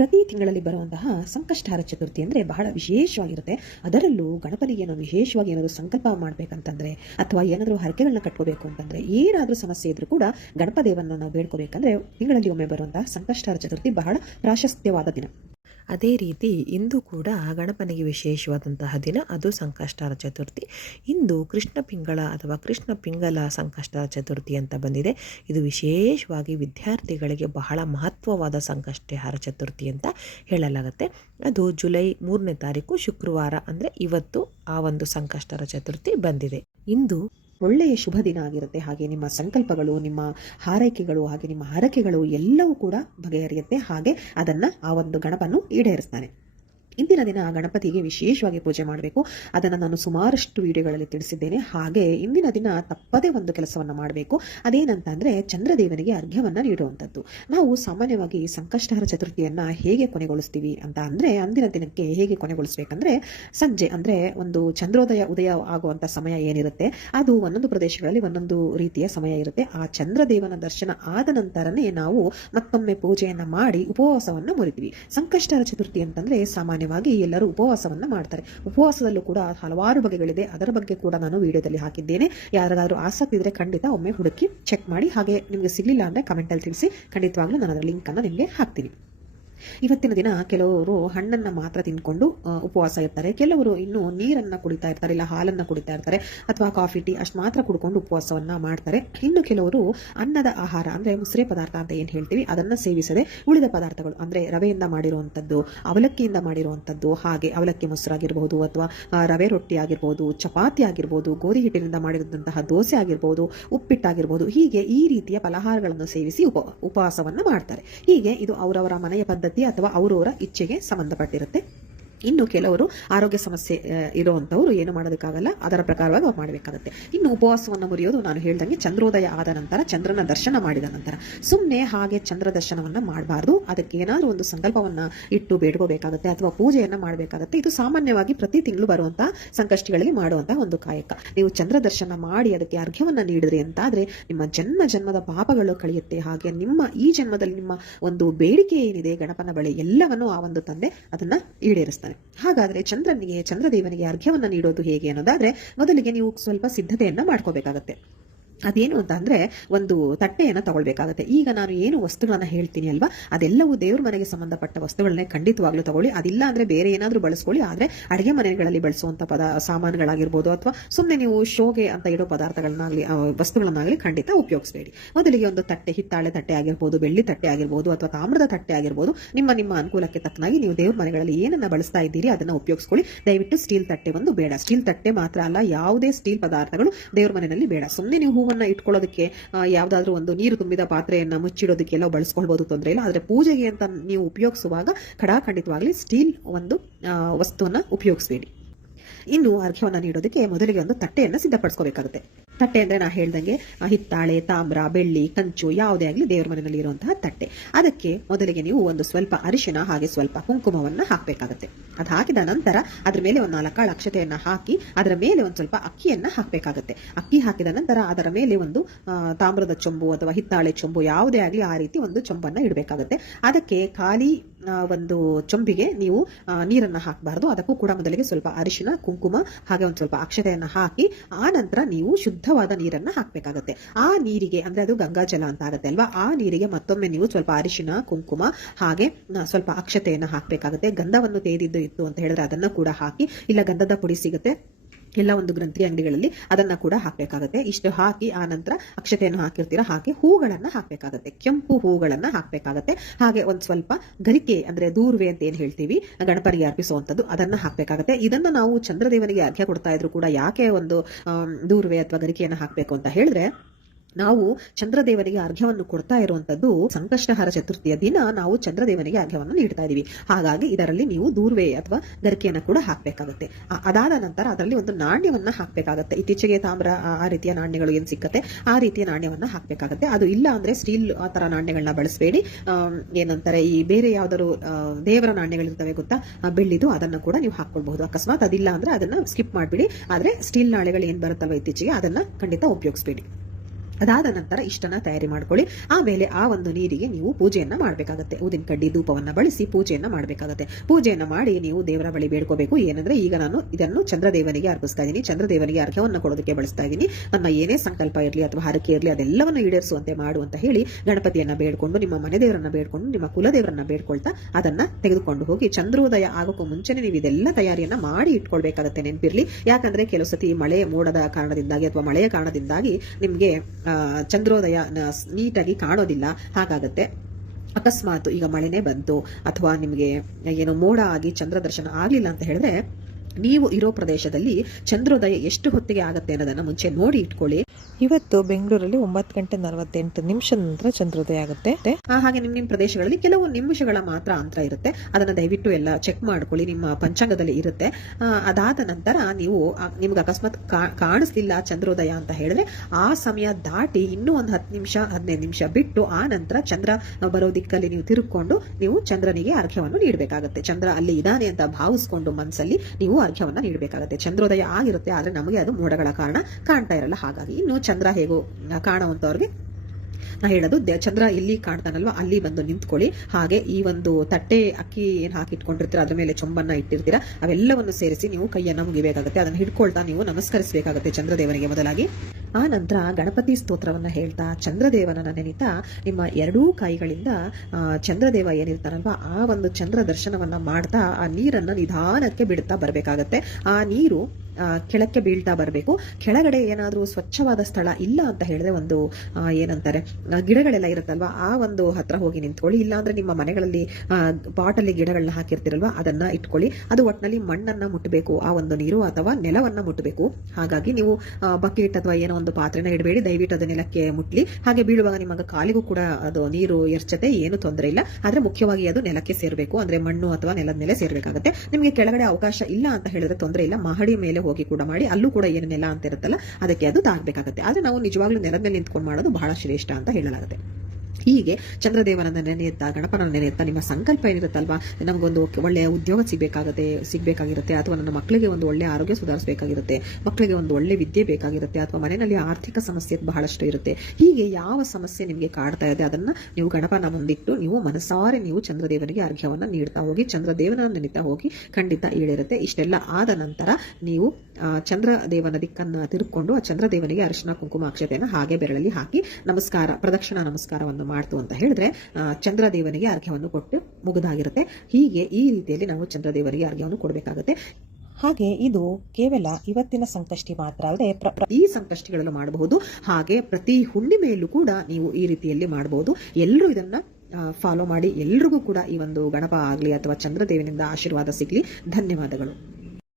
ಪ್ರತಿ ತಿಂಗಳಲ್ಲಿ ಬರುವಂತಹ ಸಂಕಷ್ಟಹಾರ ಚತುರ್ಥಿ ಅಂದರೆ ಬಹಳ ವಿಶೇಷವಾಗಿರುತ್ತೆ. ಅದರಲ್ಲೂ ಗಣಪನಿಗೆ ನಾವು ವಿಶೇಷವಾಗಿ ಏನಾದರೂ ಸಂಕಲ್ಪ ಮಾಡಬೇಕಂತಂದರೆ ಅಥವಾ ಏನಾದರೂ ಹರಕೆಗಳನ್ನ ಕಟ್ಕೋಬೇಕು ಅಂತಂದರೆ, ಏನಾದರೂ ಸಮಸ್ಯೆ ಇದ್ರೂ ಕೂಡ ಗಣಪ ದೇವರನ್ನು ನಾವು ಬೇಡ್ಕೋಬೇಕಂದ್ರೆ ತಿಂಗಳಲ್ಲಿ ಒಮ್ಮೆ ಬರುವಂತಹ ಸಂಕಷ್ಟಹಾರ ಚತುರ್ಥಿ ಬಹಳ ಪ್ರಾಶಸ್ತ್ಯವಾದ ದಿನ. ಅದೇ ರೀತಿ ಇಂದು ಕೂಡ ಗಣಪನಿಗೆ ವಿಶೇಷವಾದಂತಹ ದಿನ, ಅದು ಸಂಕಷ್ಟಹಾರ ಚತುರ್ಥಿ. ಇಂದು ಕೃಷ್ಣ ಪಿಂಗಳ ಅಥವಾ ಕೃಷ್ಣ ಪಿಂಗಲ ಸಂಕಷ್ಟಹಾರ ಚತುರ್ಥಿ ಅಂತ ಬಂದಿದೆ. ಇದು ವಿಶೇಷವಾಗಿ ವಿದ್ಯಾರ್ಥಿಗಳಿಗೆ ಬಹಳ ಮಹತ್ವವಾದ ಸಂಕಷ್ಟಹಾರ ಚತುರ್ಥಿ ಅಂತ ಹೇಳಲಾಗುತ್ತೆ. ಅದು ಜುಲೈ 3ನೇ ತಾರೀಕು ಶುಕ್ರವಾರ, ಅಂದರೆ ಇವತ್ತು ಆ ಒಂದು ಸಂಕಷ್ಟಹಾರ ಚತುರ್ಥಿ ಬಂದಿದೆ. ಇಂದು ಒಳ್ಳೆಯ ಶುಭ ದಿನ ಆಗಿರುತ್ತೆ. ಹಾಗೆ ನಿಮ್ಮ ಸಂಕಲ್ಪಗಳು, ನಿಮ್ಮ ಹಾರೈಕೆಗಳು, ಹಾಗೆ ನಿಮ್ಮ ಹರಕೆಗಳು ಎಲ್ಲವೂ ಕೂಡ ಬಗೆಹರಿಯುತ್ತೆ. ಹಾಗೆ ಅದನ್ನು ಆ ಒಂದು ಗಣಪನು ಈಡೇರಿಸ್ತಾನೆ. ಇಂದಿನ ದಿನ ಗಣಪತಿಗೆ ವಿಶೇಷವಾಗಿ ಪೂಜೆ ಮಾಡಬೇಕು. ಅದನ್ನು ನಾನು ಸುಮಾರಷ್ಟು ವಿಡಿಯೋಗಳಲ್ಲಿ ತಿಳಿಸಿದ್ದೇನೆ. ಹಾಗೆ ಇಂದಿನ ದಿನ ತಪ್ಪದೇ ಒಂದು ಕೆಲಸವನ್ನು ಮಾಡಬೇಕು. ಅದೇನಂತಂದರೆ ಚಂದ್ರದೇವನಿಗೆ ಅರ್ಘ್ಯವನ್ನು ನೀಡುವಂಥದ್ದು. ನಾವು ಸಾಮಾನ್ಯವಾಗಿ ಸಂಕಷ್ಟಹಾರ ಚತುರ್ಥಿಯನ್ನು ಹೇಗೆ ಕೊನೆಗೊಳಿಸ್ತೀವಿ ಅಂತ ಅಂದರೆ, ಅಂದಿನ ದಿನಕ್ಕೆ ಹೇಗೆ ಕೊನೆಗೊಳಿಸ್ಬೇಕಂದ್ರೆ, ಸಂಜೆ ಅಂದರೆ ಒಂದು ಉದಯ ಆಗುವಂಥ ಸಮಯ ಏನಿರುತ್ತೆ, ಅದು ಒಂದೊಂದು ಪ್ರದೇಶಗಳಲ್ಲಿ ಒಂದೊಂದು ರೀತಿಯ ಸಮಯ ಇರುತ್ತೆ. ಆ ಚಂದ್ರದೇವನ ದರ್ಶನ ಆದ ನಂತರನೇ ನಾವು ಮತ್ತೊಮ್ಮೆ ಪೂಜೆಯನ್ನು ಮಾಡಿ ಉಪವಾಸವನ್ನು ಮುರಿತೀವಿ. ಸಂಕಷ್ಟಹಾರ ಚತುರ್ಥಿ ಅಂತಂದರೆ ಸಾಮಾನ್ಯವಾಗಿ ಎಲ್ಲರೂ ಉಪವಾಸವನ್ನ ಮಾಡ್ತಾರೆ. ಉಪವಾಸದಲ್ಲೂ ಕೂಡ ಹಲವಾರು ಬಗೆಗಳಿದೆ. ಅದರ ಬಗ್ಗೆ ಕೂಡ ನಾನು ವಿಡಿಯೋದಲ್ಲಿ ಹಾಕಿದ್ದೇನೆ. ಯಾರಿಗಾದ್ರೂ ಆಸಕ್ತಿ ಇದ್ರೆ ಖಂಡಿತ ಒಮ್ಮೆ ಹುಡುಕಿ ಚೆಕ್ ಮಾಡಿ. ಹಾಗೆ ನಿಮಗೆ ಸಿಗಲಿಲ್ಲ ಅಂದ್ರೆ ಕಮೆಂಟ್ ಅಲ್ಲಿ ತಿಳಿಸಿ. ಖಂಡಿತವಾಗ್ಲೂ ನಾನು ಅದರ ಲಿಂಕ್ ಅನ್ನು ನಿಮಗೆ ಹಾಕ್ತೀನಿ. ಇವತ್ತಿನ ದಿನ ಕೆಲವರು ಹಣ್ಣನ್ನ ಮಾತ್ರ ತಿನ್ಕೊಂಡು ಉಪವಾಸ ಇರ್ತಾರೆ. ಕೆಲವರು ಇನ್ನು ನೀರನ್ನ ಕುಡಿತಾ ಇರ್ತಾರೆ, ಇಲ್ಲ ಹಾಲನ್ನ ಕುಡಿತಾ ಇರ್ತಾರೆ, ಅಥವಾ ಕಾಫಿ ಟೀ ಅಷ್ಟು ಮಾತ್ರ ಕುಡ್ಕೊಂಡು ಉಪವಾಸವನ್ನ ಮಾಡ್ತಾರೆ. ಇನ್ನು ಕೆಲವರು ಅನ್ನದ ಆಹಾರ ಅಂದ್ರೆ ಮುಸ್ರೆ ಪದಾರ್ಥ ಅಂತ ಏನ್ ಹೇಳ್ತೀವಿ, ಅದನ್ನ ಸೇವಿಸದೆ ಉಳಿದ ಪದಾರ್ಥಗಳು ಅಂದ್ರೆ ರವೆಯಿಂದ ಮಾಡಿರುವಂತದ್ದು, ಅವಲಕ್ಕಿಯಿಂದ ಮಾಡಿರುವಂತದ್ದು, ಹಾಗೆ ಅವಲಕ್ಕಿ ಮೊಸರಾಗಿರ್ಬಹುದು, ಅಥವಾ ರವೆ ರೊಟ್ಟಿ ಆಗಿರ್ಬೋದು, ಚಪಾತಿ ಆಗಿರ್ಬೋದು, ಗೋಧಿ ಹಿಟ್ಟಿನಿಂದ ಮಾಡಿದಂತಹ ದೋಸೆ ಆಗಿರ್ಬೋದು, ಉಪ್ಪಿಟ್ಟಾಗಿರ್ಬೋದು, ಹೀಗೆ ಈ ರೀತಿಯ ಫಲಹಾರಗಳನ್ನು ಸೇವಿಸಿ ಉಪವಾಸವನ್ನ ಮಾಡ್ತಾರೆ. ಹೀಗೆ ಇದು ಅವರವರ ಮನೆಯ ಪದ್ಧತಿ ಅಥವಾ ಅವರವರ ಇಚ್ಛೆಗೆ ಸಂಬಂಧಪಟ್ಟಿರುತ್ತೆ. ಇನ್ನು ಕೆಲವರು ಆರೋಗ್ಯ ಸಮಸ್ಯೆ ಇರುವಂಥವ್ರು ಏನು ಮಾಡೋದಕ್ಕಾಗಲ್ಲ, ಅದರ ಪ್ರಕಾರವಾಗಿ ಅವ್ರು ಮಾಡಬೇಕಾಗುತ್ತೆ. ಇನ್ನು ಉಪವಾಸವನ್ನು ಮುರಿಯೋದು ನಾನು ಹೇಳ್ದಂಗೆ ಚಂದ್ರೋದಯ ಆದ ನಂತರ, ಚಂದ್ರನ ದರ್ಶನ ಮಾಡಿದ ನಂತರ. ಸುಮ್ಮನೆ ಹಾಗೆ ಚಂದ್ರ ದರ್ಶನವನ್ನು ಮಾಡಬಾರ್ದು. ಅದಕ್ಕೆ ಏನಾದರೂ ಒಂದು ಸಂಕಲ್ಪವನ್ನು ಇಟ್ಟು ಬೇಡ್ಕೋಬೇಕಾಗುತ್ತೆ ಅಥವಾ ಪೂಜೆಯನ್ನು ಮಾಡಬೇಕಾಗುತ್ತೆ. ಇದು ಸಾಮಾನ್ಯವಾಗಿ ಪ್ರತಿ ತಿಂಗಳು ಬರುವಂತಹ ಸಂಕಷ್ಟಿಗಳಲ್ಲಿ ಮಾಡುವಂತಹ ಒಂದು ಕಾಯಕ. ನೀವು ಚಂದ್ರ ದರ್ಶನ ಮಾಡಿ ಅದಕ್ಕೆ ಅರ್ಘ್ಯವನ್ನು ನೀಡಿದ್ರಿ ಅಂತಾದರೆ ನಿಮ್ಮ ಜನ್ಮದ ಪಾಪಗಳು ಕಳೆಯುತ್ತೆ. ಹಾಗೆ ನಿಮ್ಮ ಈ ಜನ್ಮದಲ್ಲಿ ನಿಮ್ಮ ಒಂದು ಬೇಡಿಕೆ ಏನಿದೆ ಗಣಪನ ಬಳಿ ಎಲ್ಲವನ್ನು ಆ ಒಂದು ತಂದೆ ಅದನ್ನ ಈಡೇರಿಸ್ತಾನೆ. ಹಾಗಾದ್ರೆ ಚಂದ್ರದೇವನಿಗೆ ಅರ್ಘ್ಯವನ್ನ ನೀಡೋದು ಹೇಗೆ ಅನ್ನೋದಾದ್ರೆ, ಮೊದಲಿಗೆ ನೀವು ಸ್ವಲ್ಪ ಸಿದ್ಧತೆಯನ್ನ ಮಾಡ್ಕೋಬೇಕಾಗತ್ತೆ. ಅದೇನು ಅಂತ ಅಂದ್ರೆ, ಒಂದು ತಟ್ಟೆಯನ್ನು ತಗೊಳ್ಬೇಕಾಗತ್ತೆ. ಈಗ ನಾನು ಏನು ವಸ್ತುಗಳನ್ನ ಹೇಳ್ತೀನಿ ಅಲ್ವಾ, ಅದೆಲ್ಲವೂ ದೇವ್ರ ಮನೆಗೆ ಸಂಬಂಧಪಟ್ಟ ವಸ್ತುಗಳನ್ನೇ ಖಂಡಿತವಾಗ್ಲೂ ತಗೊಳ್ಳಿ. ಅದಿಲ್ಲ ಅಂದ್ರೆ ಬೇರೆ ಏನಾದ್ರೂ ಬಳಸ್ಕೊಳ್ಳಿ. ಆದ್ರೆ ಅಡುಗೆ ಮನೆಗಳಲ್ಲಿ ಬಳಸುವಂತ ಸಾಮಾನುಗಳಾಗಿರ್ಬೋದು, ಅಥವಾ ಸುಮ್ಮನೆ ನೀವು ಶೋಗೆ ಅಂತ ಇಡೋ ಪದಾರ್ಥಗಳನ್ನಾಗ್ಲಿ ವಸ್ತುಗಳನ್ನಾಗ್ಲಿ ಖಂಡಿತ ಉಪಯೋಗಿಸಬೇಡಿ. ಮೊದಲಿಗೆ ಒಂದು ತಟ್ಟೆ, ಹಿತ್ತಾಳೆ ತಟ್ಟೆ ಆಗಿರ್ಬೋದು, ಬೆಳ್ಳಿ ತಟ್ಟೆ ಆಗಿರ್ಬೋದು, ಅಥವಾ ತಾಮ್ರದ ತಟ್ಟೆ ಆಗಿರ್ಬೋದು, ನಿಮ್ಮ ಅನುಕೂಲಕ್ಕೆ ತಕ್ಕನಾಗಿ ನೀವು ದೇವ್ರ ಮನೆಗಳಲ್ಲಿ ಏನನ್ನ ಬಳಸ್ತಾ ಇದ್ದೀರಿ ಅದನ್ನ ಉಪಯೋಗಿಸ್ಕೊಳ್ಳಿ. ದಯವಿಟ್ಟು ಸ್ಟೀಲ್ ತಟ್ಟೆ ಒಂದು ಬೇಡ. ಸ್ಟೀಲ್ ತಟ್ಟೆ ಮಾತ್ರ ಅಲ್ಲ, ಯಾವುದೇ ಸ್ಟೀಲ್ ಪದಾರ್ಥಗಳು ದೇವ್ರ ಮನೆಯಲ್ಲಿ ಬೇಡ. ಸುಮ್ಮನೆ ನೀವು ಇಟ್ಕೊಳ್ಳೋದಕ್ಕೆ ಯಾವ್ದಾದ್ರು ಒಂದು ನೀರು ತುಂಬಿದ ಪಾತ್ರೆಯನ್ನ ಮುಚ್ಚಿಡೋದಕ್ಕೆ ಎಲ್ಲ ಬಳಸ್ಕೊಳ್ಬಹುದು, ತೊಂದರೆ ಇಲ್ಲ. ಆದ್ರೆ ಪೂಜೆಗೆ ಅಂತ ನೀವು ಉಪಯೋಗಿಸುವಾಗ ಖಂಡಿತವಾಗ್ಲಿ ಸ್ಟೀಲ್ ಒಂದು ವಸ್ತುವನ್ನ ಉಪಯೋಗಿಸಬೇಡಿ. ಇನ್ನು ಅರ್ಘ್ಯವನ್ನ ನೀಡೋದಕ್ಕೆ ಮೊದಲಿಗೆ ಒಂದು ತಟ್ಟೆಯನ್ನು ಸಿದ್ಧಪಡಿಸ್ಕೋಬೇಕಾಗುತ್ತೆ. ತಟ್ಟೆ ಅಂದ್ರೆ ನಾ ಹೇಳ್ದಂಗೆ ಹಿತ್ತಾಳೆ, ತಾಮ್ರ, ಬೆಳ್ಳಿ, ಕಂಚು ಯಾವುದೇ ಆಗಲಿ ದೇವರ ಮನೆಯಲ್ಲಿ ಇರುವಂತಹ ತಟ್ಟೆ. ಅದಕ್ಕೆ ಮೊದಲಿಗೆ ನೀವು ಒಂದು ಸ್ವಲ್ಪ ಅರಿಶಿನ ಹಾಗೆ ಸ್ವಲ್ಪ ಕುಂಕುಮವನ್ನ ಹಾಕಬೇಕಾಗುತ್ತೆ. ಅದು ಹಾಕಿದ ನಂತರ ಅದ್ರ ಮೇಲೆ ಒಂದು 4 ಕಾಳು ಅಕ್ಷತೆಯನ್ನ ಹಾಕಿ ಅದರ ಮೇಲೆ ಒಂದು ಸ್ವಲ್ಪ ಅಕ್ಕಿಯನ್ನ ಹಾಕಬೇಕಾಗುತ್ತೆ. ಅಕ್ಕಿ ಹಾಕಿದ ನಂತರ ಅದರ ಮೇಲೆ ಒಂದು ತಾಮ್ರದ ಚೊಂಬು ಅಥವಾ ಹಿತ್ತಾಳೆ ಚೊಂಬು ಯಾವುದೇ ಆಗಲಿ ಆ ರೀತಿ ಒಂದು ಚೊಂಬನ್ನ ಇಡಬೇಕಾಗುತ್ತೆ. ಅದಕ್ಕೆ ಖಾಲಿ ಒಂದು ಚೊಂಬಿಗೆ ನೀವು ನೀರನ್ನ ಹಾಕಬಾರ್ದು. ಅದಕ್ಕೂ ಕೂಡ ಮೊದಲಿಗೆ ಸ್ವಲ್ಪ ಅರಿಶಿನ, ಕುಂಕುಮ ಹಾಗೆ ಒಂದು ಸ್ವಲ್ಪ ಅಕ್ಷತೆಯನ್ನ ಹಾಕಿ ಆ ನಂತರ ನೀವು ಶುದ್ಧವಾದ ನೀರನ್ನ ಹಾಕಬೇಕಾಗುತ್ತೆ. ಆ ನೀರಿಗೆ ಅಂದ್ರೆ ಅದು ಗಂಗಾಜಲ ಅಂತ ಆಗುತ್ತೆ ಅಲ್ವಾ, ಆ ನೀರಿಗೆ ಮತ್ತೊಮ್ಮೆ ನೀವು ಸ್ವಲ್ಪ ಅರಿಶಿನ, ಕುಂಕುಮ ಹಾಗೆ ಸ್ವಲ್ಪ ಅಕ್ಷತೆಯನ್ನ ಹಾಕಬೇಕಾಗುತ್ತೆ. ಗಂಧವನ್ನು ತೇದಿದ್ದು ಇತ್ತು ಅಂತ ಹೇಳಿದ್ರೆ ಅದನ್ನ ಕೂಡ ಹಾಕಿ, ಇಲ್ಲ ಗಂಧದ ಪುಡಿ ಸಿಗುತ್ತೆ ಎಲ್ಲ ಒಂದು ಗ್ರಂಥಿ ಅಂಗಡಿಗಳಲ್ಲಿ, ಅದನ್ನ ಕೂಡ ಹಾಕಬೇಕಾಗುತ್ತೆ. ಇಷ್ಟು ಹಾಕಿ ಆ ನಂತರ ಅಕ್ಷತೆಯನ್ನು ಹಾಕಿರ್ತೀರಾ, ಹಾಗೆ ಹೂಗಳನ್ನ ಹಾಕಬೇಕಾಗುತ್ತೆ. ಕೆಂಪು ಹೂಗಳನ್ನ ಹಾಕಬೇಕಾಗುತ್ತೆ. ಹಾಗೆ ಒಂದು ಸ್ವಲ್ಪ ಗರಿಕೆ ಅಂದ್ರೆ ದೂರ್ವೆ ಅಂತ ಏನ್ ಹೇಳ್ತೀವಿ ಗಣಪನಿಗೆ ಅರ್ಪಿಸುವಂತದ್ದು, ಅದನ್ನ ಹಾಕಬೇಕಾಗುತ್ತೆ. ಇದನ್ನ ನಾವು ಚಂದ್ರದೇವನಿಗೆ ಅರ್ಘ್ಯ ಕೊಡ್ತಾ ಇದ್ರು ಕೂಡ ಯಾಕೆ ಒಂದು ದೂರ್ವೆ ಅಥವಾ ಗರಿಕೆಯನ್ನ ಹಾಕಬೇಕು ಅಂತ ಹೇಳಿದ್ರೆ, ನಾವು ಚಂದ್ರದೇವನಿಗೆ ಅರ್ಘ್ಯವನ್ನು ಕೊಡ್ತಾ ಇರುವಂತದ್ದು ಸಂಕಷ್ಟಹಾರ ಚತುರ್ಥಿಯ ದಿನ ನಾವು ಚಂದ್ರದೇವನಿಗೆ ಅರ್ಘ್ಯವನ್ನು ನೀಡ್ತಾ ಇದೀವಿ. ಹಾಗಾಗಿ ಇದರಲ್ಲಿ ನೀವು ದೂರ್ವೆ ಅಥವಾ ಗರಿಕೆಯನ್ನು ಕೂಡ ಹಾಕಬೇಕಾಗುತ್ತೆ. ಅದಾದ ನಂತರ ಅದರಲ್ಲಿ ಒಂದು ನಾಣ್ಯವನ್ನ ಹಾಕಬೇಕಾಗುತ್ತೆ. ಇತ್ತೀಚೆಗೆ ತಾಮ್ರ ಆ ರೀತಿಯ ನಾಣ್ಯಗಳು ಏನ್ ಸಿಕ್ಕತ್ತೆ ಆ ರೀತಿಯ ನಾಣ್ಯವನ್ನ ಹಾಕಬೇಕಾಗುತ್ತೆ. ಅದು ಇಲ್ಲ ಅಂದ್ರೆ ಸ್ಟೀಲ್ ಆ ತರ ನಾಣ್ಯಗಳನ್ನ ಬಳಸಬೇಡಿ. ಏನಂತಾರೆ, ಈ ಬೇರೆ ಯಾವ್ದಾದ್ರು ದೇವರ ನಾಣ್ಯಗಳಿರ್ತವೆ ಗೊತ್ತಾ, ಬೆಳ್ಳಿದು, ಅದನ್ನ ಕೂಡ ನೀವು ಹಾಕೊಳ್ಬಹುದು. ಅಕಸ್ಮಾತ್ ಅದಿಲ್ಲ ಅಂದ್ರೆ ಅದನ್ನ ಸ್ಕಿಪ್ ಮಾಡ್ಬಿಡಿ. ಆದ್ರೆ ಸ್ಟೀಲ್ ನಾಣ್ಯಗಳು ಏನ್ ಬರುತ್ತಲ್ವ ಇತ್ತೀಚೆಗೆ ಅದನ್ನ ಖಂಡಿತ ಉಪಯೋಗಿಸಬೇಡಿ. ಅದಾದ ನಂತರ ಇಷ್ಟನ್ನ ತಯಾರಿ ಮಾಡ್ಕೊಳ್ಳಿ. ಆಮೇಲೆ ಆ ಒಂದು ನೀರಿಗೆ ನೀವು ಪೂಜೆಯನ್ನ ಮಾಡಬೇಕಾಗುತ್ತೆ. ಊದಿನ ಕಡ್ಡಿ ಧೂಪವನ್ನ ಬಳಸಿ ಪೂಜೆಯನ್ನ ಮಾಡಬೇಕಾಗುತ್ತೆ. ಪೂಜೆಯನ್ನ ಮಾಡಿ ನೀವು ದೇವರ ಬಳಿ ಬೇಡ್ಕೋಬೇಕು. ಏನಂದ್ರೆ ಈಗ ನಾನು ಇದನ್ನು ಚಂದ್ರದೇವನಿಗೆ ಅರ್ಪಿಸ್ತಾ ಇದ್ದೀನಿ, ಚಂದ್ರದೇವನಿಗೆ ಅರ್ಘ್ಯವನ್ನು ಕೊಡೋದಕ್ಕೆ ಬಳಸ್ತಾ ಇದ್ದೀನಿ. ನನ್ನ ಏನೇ ಸಂಕಲ್ಪ ಇರಲಿ ಅಥವಾ ಹರಕೆ ಇರಲಿ ಅದೆಲ್ಲವನ್ನು ಈಡೇರಿಸುವಂತೆ ಮಾಡು ಅಂತ ಹೇಳಿ ಗಣಪತಿಯನ್ನ ಬೇಡ್ಕೊಂಡು, ನಿಮ್ಮ ಮನೆ ದೇವರನ್ನ ಬೇಡ್ಕೊಂಡು, ನಿಮ್ಮ ಕುಲದೇವರನ್ನ ಬೇಡ್ಕೊಳ್ತಾ ಅದನ್ನ ತೆಗೆದುಕೊಂಡು ಹೋಗಿ ಚಂದ್ರೋದಯ ಆಗೋಕ್ಕೂ ಮುಂಚೆನೆ ನೀವು ಇದೆಲ್ಲ ತಯಾರಿಯನ್ನ ಮಾಡಿ ಇಟ್ಕೊಳ್ಬೇಕಾಗತ್ತೆ. ನೆನಪಿರ್ಲಿ, ಯಾಕಂದ್ರೆ ಕೆಲವು ಸತಿ ಮಳೆ ಮೋಡದ ಕಾರಣದಿಂದಾಗಿ ಅಥವಾ ಮಳೆಯ ಕಾರಣದಿಂದಾಗಿ ನಿಮ್ಗೆ ಚಂದ್ರೋದಯ ನೀಟಾಗಿ ಕಾಣೋದಿಲ್ಲ. ಹಾಗಾಗತ್ತೆ. ಅಕಸ್ಮಾತ್ ಈಗ ಮಳೆನೇ ಬಂತು ಅಥವಾ ನಿಮಗೆ ಏನೋ ಮೋಡ ಆಗಿ ಚಂದ್ರ ದರ್ಶನ ಆಗ್ಲಿಲ್ಲ ಅಂತ ಹೇಳಿದ್ರೆ, ನೀವು ಇರೋ ಪ್ರದೇಶದಲ್ಲಿ ಚಂದ್ರೋದಯ ಎಷ್ಟು ಹೊತ್ತಿಗೆ ಆಗುತ್ತೆ ಅನ್ನೋದನ್ನ ಮುಂಚೆ ನೋಡಿ ಇಟ್ಕೊಳ್ಳಿ. ಇವತ್ತು ಬೆಂಗಳೂರಲ್ಲಿ 9:48 ನಂತರ ಚಂದ್ರೋದಯ ಆಗುತ್ತೆ. ಹಾಗೆ ನಿಮ್ಮ ಪ್ರದೇಶಗಳಲ್ಲಿ ಕೆಲವು ನಿಮಿಷಗಳ ಮಾತ್ರ ಅಂತರ ಇರುತ್ತೆ. ಅದನ್ನ ದಯವಿಟ್ಟು ಎಲ್ಲ ಚೆಕ್ ಮಾಡ್ಕೊಳ್ಳಿ, ನಿಮ್ಮ ಪಂಚಾಂಗದಲ್ಲಿ ಇರುತ್ತೆ. ಅದಾದ ನಂತರ ನಿಮ್ಗೆ ಅಕಸ್ಮಾತ್ ಕಾಣಿಸ್ಲಿಲ್ಲ ಚಂದ್ರೋದಯ ಅಂತ ಹೇಳಿದ್ರೆ, ಆ ಸಮಯ ದಾಟಿ ಇನ್ನೂ ಒಂದು 10 ನಿಮಿಷ 15 ನಿಮಿಷ ಬಿಟ್ಟು ಆ ನಂತರ ಚಂದ್ರ ಬರೋ ದಿಕ್ಕಲ್ಲಿ ನೀವು ತಿರುಗಿಕೊಂಡು ನೀವು ಚಂದ್ರನಿಗೆ ಅರ್ಘ್ಯವನ್ನು ನೀಡಬೇಕಾಗುತ್ತೆ. ಚಂದ್ರ ಅಲ್ಲಿ ಇದ್ದಾನೆ ಅಂತ ಭಾವಿಸ್ಕೊಂಡು ಮನಸ್ಸಲ್ಲಿ ನೀವು ಅರ್ಘ್ಯವನ್ನ ನೀಡಬೇಕಾಗುತ್ತೆ. ಚಂದ್ರೋದಯ ಆಗಿರುತ್ತೆ, ಆದ್ರೆ ನಮಗೆ ಅದು ಮೋಡಗಳ ಕಾರಣ ಕಾಣ್ತಾ ಇರಲ್ಲ. ಹಾಗಾಗಿ ಇನ್ನು ಚಂದ್ರ ಹೇಗೋ ಕಾಣುವಂತವ್ರಿಗೆ ನಾ ಹೇಳೋದು, ಚಂದ್ರ ಎಲ್ಲಿ ಕಾಣ್ತಾನಲ್ವಾ ಅಲ್ಲಿ ಬಂದು ನಿಂತ್ಕೊಳ್ಳಿ. ಹಾಗೆ ಈ ಒಂದು ತಟ್ಟೆ ಅಕ್ಕಿ ಏನ್ ಹಾಕಿಟ್ಕೊಂಡಿರ್ತೀರ ಅದ್ರ ಮೇಲೆ ಚೊಂಬನ್ನ ಇಟ್ಟಿರ್ತೀರಾ, ಅವೆಲ್ಲವನ್ನು ಸೇರಿಸಿ ನೀವು ಕೈಯನ್ನ ಮುಗಿಬೇಕಾಗುತ್ತೆ. ಅದನ್ನ ಹಿಡ್ಕೊಳ್ತಾ ನೀವು ನಮಸ್ಕರಿಸಬೇಕಾಗುತ್ತೆ ಚಂದ್ರದೇವನಿಗೆ ಮೊದಲಾಗಿ. ಆ ನಂತರ ಗಣಪತಿ ಸ್ತೋತ್ರವನ್ನ ಹೇಳ್ತಾ ಚಂದ್ರದೇವನನ್ನ ನೆನೀತಾ ನಿಮ್ಮ ಎರಡೂ ಕೈಗಳಿಂದ ಚಂದ್ರದೇವ ಏನಿರ್ತಾನಲ್ವಾ ಆ ಒಂದು ಚಂದ್ರ ದರ್ಶನವನ್ನ ಮಾಡ್ತಾ ಆ ನೀರನ್ನ ನಿಧಾನಕ್ಕೆ ಬಿಡ್ತಾ ಬರಬೇಕಾಗತ್ತೆ. ಆ ನೀರು ಕೆಳಕ್ಕೆ ಬೀಳ್ತಾ ಬರಬೇಕು. ಕೆಳಗಡೆ ಏನಾದ್ರೂ ಸ್ವಚ್ಛವಾದ ಸ್ಥಳ ಇಲ್ಲ ಅಂತ ಹೇಳಿದ್ರೆ, ಒಂದು ಏನಂತಾರೆ ಗಿಡಗಳೆಲ್ಲ ಇರುತ್ತಲ್ವಾ ಆ ಒಂದು ಹತ್ರ ಹೋಗಿ ನಿಂತ್ಕೊಳ್ಳಿ. ಇಲ್ಲಾಂದ್ರೆ ನಿಮ್ಮ ಮನೆಗಳಲ್ಲಿ ಪಾಟಲ್ಲಿ ಗಿಡಗಳನ್ನ ಹಾಕಿರ್ತಿರಲ್ವಾ ಅದನ್ನ ಇಟ್ಕೊಳ್ಳಿ. ಅದು ಒಟ್ಟಿನಲ್ಲಿ ಮಣ್ಣನ್ನ ಮುಟ್ಟಬೇಕು, ಆ ಒಂದು ನೀರು ಅಥವಾ ನೆಲವನ್ನ ಮುಟ್ಟಬೇಕು. ಹಾಗಾಗಿ ನೀವು ಬಕೆಟ್ ಅಥವಾ ಏನೋ ಒಂದು ಪಾತ್ರೆನ ಇಡಬೇಡಿ, ದಯವಿಟ್ಟು ಅದು ನೆಲಕ್ಕೆ ಮುಟ್ಲಿ. ಹಾಗೆ ಬೀಳುವಾಗ ನಿಮ್ಮ ಕಾಲಿಗೂ ಕೂಡ ಅದು ನೀರು ಎರ್ಚತೆ ಏನು ತೊಂದರೆ ಇಲ್ಲ. ಆದ್ರೆ ಮುಖ್ಯವಾಗಿ ಅದು ನೆಲಕ್ಕೆ ಸೇರ್ಬೇಕು, ಅಂದ್ರೆ ಮಣ್ಣು ಅಥವಾ ನೆಲದ ಮೇಲೆ ಸೇರ್ಬೇಕಾಗುತ್ತೆ. ನಿಮ್ಗೆ ಕೆಳಗಡೆ ಅವಕಾಶ ಇಲ್ಲ ಅಂತ ಹೇಳಿದ್ರೆ ತೊಂದರೆ ಇಲ್ಲ, ಮಹಡಿ ಮೇಲೆ ಹೋಗಿ ಕೂಡ ಮಾಡಿ, ಅಲ್ಲೂ ಕೂಡ ಏನು ನೆಲ ಅಂತ ಇರುತ್ತಲ್ಲ ಅದಕ್ಕೆ ಅದು ತಾಗಬೇಕಾಗುತ್ತೆ. ಆದ್ರೆ ನಾವು ನಿಜವಾಗ್ಲೂ ನೆಲದ ಮೇಲೆ ನಿಂತ್ಕೊಂಡು ಮಾಡೋದು ಬಹಳ ಶ್ರೇಷ್ಠ ಅಂತ ಹೇಳಲಾಗುತ್ತೆ. ಹೀಗೆ ಚಂದ್ರದೇವನನ್ನ ನೆನೆಯುತ್ತಾ ಗಣಪನನ್ನ ನೆನೆಯುತ್ತಾ ನಿಮ್ಮ ಸಂಕಲ್ಪ ಏನಿರುತ್ತಲ್ವಾ, ನಮಗೊಂದು ಒಳ್ಳೆಯ ಉದ್ಯೋಗ ಸಿಗಬೇಕಾಗಿರುತ್ತೆ, ಅಥವಾ ನನ್ನ ಮಕ್ಕಳಿಗೆ ಒಂದು ಒಳ್ಳೆ ಆರೋಗ್ಯ ಸುಧಾರಿಸಬೇಕಾಗಿರುತ್ತೆ, ಮಕ್ಕಳಿಗೆ ಒಂದು ಒಳ್ಳೆ ವಿದ್ಯೆ ಬೇಕಾಗಿರುತ್ತೆ, ಅಥವಾ ಮನೆಯಲ್ಲಿ ಆರ್ಥಿಕ ಸಮಸ್ಯೆ ಬಹಳಷ್ಟು ಇರುತ್ತೆ. ಹೀಗೆ ಯಾವ ಸಮಸ್ಯೆ ನಿಮಗೆ ಕಾಡ್ತಾ ಇದೆ ಅದನ್ನ ನೀವು ಗಣಪನ ಮುಂದಿಟ್ಟು ನೀವು ಮನಸಾರೆ ನೀವು ಚಂದ್ರದೇವನಿಗೆ ಅರ್ಘ್ಯವನ್ನ ನೀಡ್ತಾ ಹೋಗಿ, ಚಂದ್ರದೇವನ ನೆನೆತಾ ಹೋಗಿ, ಖಂಡಿತ ಈಡೇರುತ್ತೆ. ಇಷ್ಟೆಲ್ಲ ಆದ ನಂತರ ನೀವು ಚಂದ್ರದೇವನ ದಿಕ್ಕನ್ನ ತಿರುಗಿಕೊಂಡು ಆ ಚಂದ್ರದೇವನಿಗೆ ಅರಿಶಿನ ಕುಂಕುಮ ಅಕ್ಷತೆಯನ್ನು ಹಾಗೆ ಬೆರಳಲ್ಲಿ ಹಾಕಿ ಪ್ರದಕ್ಷಿಣಾ ನಮಸ್ಕಾರವನ್ನು ಮಾಡ್ತು ಅಂತ ಹೇಳಿದ್ರೆ ಚಂದ್ರದೇವನಿಗೆ ಅರ್ಘ್ಯವನ್ನು ಕೊಟ್ಟು ಮುಗಿದಾಗಿರುತ್ತೆ. ಹೀಗೆ ಈ ರೀತಿಯಲ್ಲಿ ನಾವು ಚಂದ್ರದೇವರಿಗೆ ಅರ್ಘ್ಯವನ್ನು ಕೊಡಬೇಕಾಗುತ್ತೆ. ಹಾಗೆ ಇದು ಕೇವಲ ಇವತ್ತಿನ ಸಂಕಷ್ಟಿ ಮಾತ್ರ ಅಲ್ಲದೆ ಈ ಸಂಕಷ್ಟಿಗಳಲ್ಲೂ ಮಾಡಬಹುದು. ಹಾಗೆ ಪ್ರತಿ ಹುಣ್ಣಿಮೆಯಲ್ಲೂ ಕೂಡ ನೀವು ಈ ರೀತಿಯಲ್ಲಿ ಮಾಡಬಹುದು. ಎಲ್ಲರೂ ಇದನ್ನ ಫಾಲೋ ಮಾಡಿ. ಎಲ್ರಿಗೂ ಕೂಡ ಈ ಒಂದು ಗಣಪ ಆಗಲಿ ಅಥವಾ ಚಂದ್ರದೇವನಿಂದ ಆಶೀರ್ವಾದ ಸಿಗಲಿ. ಧನ್ಯವಾದಗಳು.